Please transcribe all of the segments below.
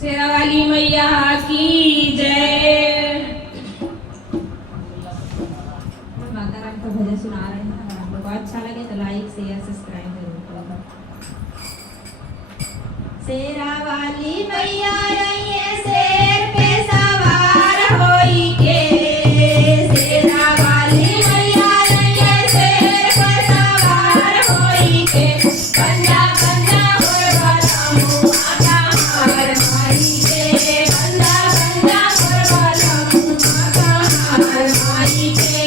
शेरावाली मैया की जय। माता राम का भजन सुना रहे हैं। अगर आप लोग को अच्छा लगे तो लाइक शेयर सब्सक्राइब जरूर करें। शेरावाली मैया आई है शेर पे सवार होई के। शेरावाली मैया आई है शेर पे सवार होई के। बंदा बंदा और वाला मुआ का हार माई के। बंदा बंदा और वाला मुआ का हार माई के।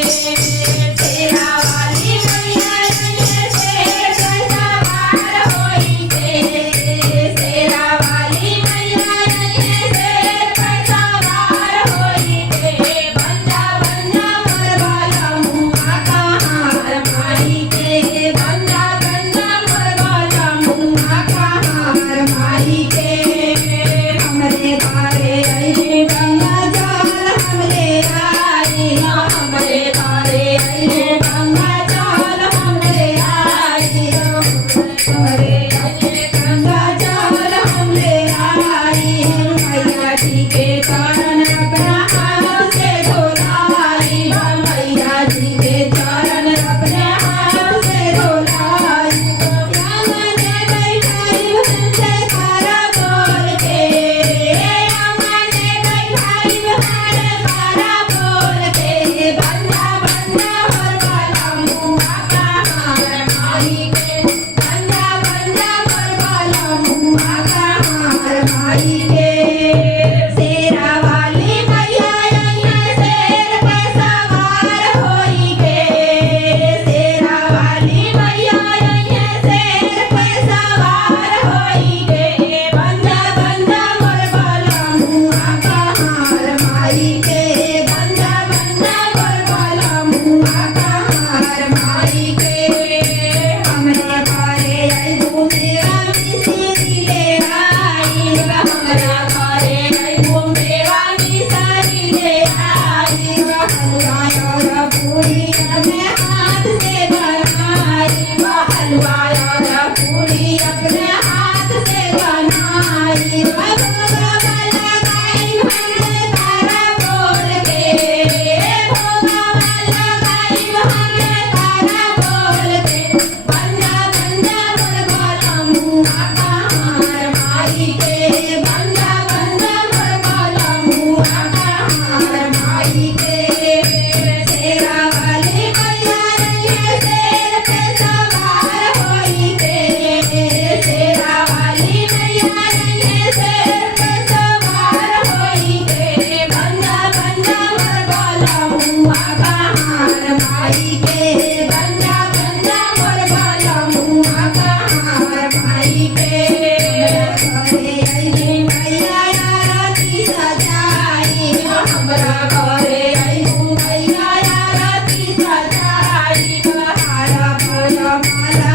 शेरावाली मैया आई है शेर पे सवार होई के। शेरावाली मैया आई है शेर पे सवार होई के। बंदा बंदा और वाला मुआ का हार माई के। बंदा बंदा और वाला मुआ का हार माई के। हमरे बारे आई गंगा जल हमरे आई। हमरे बारे आई गंगा जल हमरे आई। हमरे आई गंगा जल हमरे आई। मैया जी के चरण अपना हाथ से धोलाई। मैया जी के चरण अपने हाथ से धोलाई। हमने बैठाई हमसे तारा बोल के। हमने बैठाई हमारे तारा बोल के। बंदा बंदा और वाला मुआ का हार माई के। बंदा बंदा और वाला मुआ का हार माई के। शेरावाली मैया आई है शेर पे सवार होई के। शेरावाली मैया आई है शेर पे सवार होई के। बंदा बंदा और वाला मुआ का हार माई के। बंदा बंदा और वाला मुआ का हार माई के। हमरे बारे आई घूमेरा मिसरी ले आई। हमरा बारे आई घूमेरा मिसरी ले आई। हलवा और पूरी अपने हाथ से बनाई। हलवा और पूरी अपने हाथ से बनाई। भोगा वाला गाई हमने तारा बोल के। भोगा वाला गाई हमने तारा बोल के। बंदा बंदा और वाला मुआ का हार माई के। बंदा बंदा और वाला मुआ का हार माई के। शेरावाली मैया आई है शेर पे सवार होई के। शेरावाली मैया आई है शेर पे सवार होई के। बंदा बंदा और वाला मुआ का हार माई के। बंदा बंदा और वाला मुआ का हार माई के। घरे आई मैया आरती सजाई। हमरा घरे आई मैया आरती सजाई। हारा फूला माला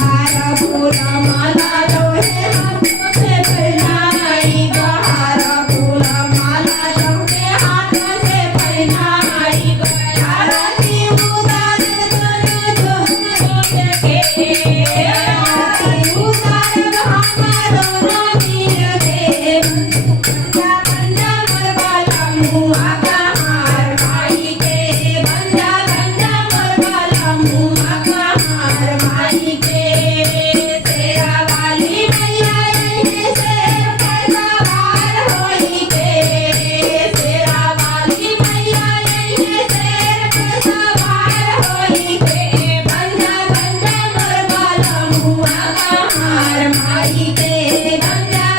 हारा फूला माला लोहे हाथों से पहनाई। हारा फूला माला लोहे हाथों से पहनाई। आरती उतार दोनों दोनों के। आरती उतार हम दोनों मीर के। बंदा बंदा और वाला मुआ का हार माई के। बंदा बंदा और वाला मुआ का हार माई के। शेरावाली मैया आई है शेर पे सवार होई के। शेरावाली मैया आई है शेर पे सवार होई के। बंदा बंदा और वाला मुआ का हार माई के। बंदा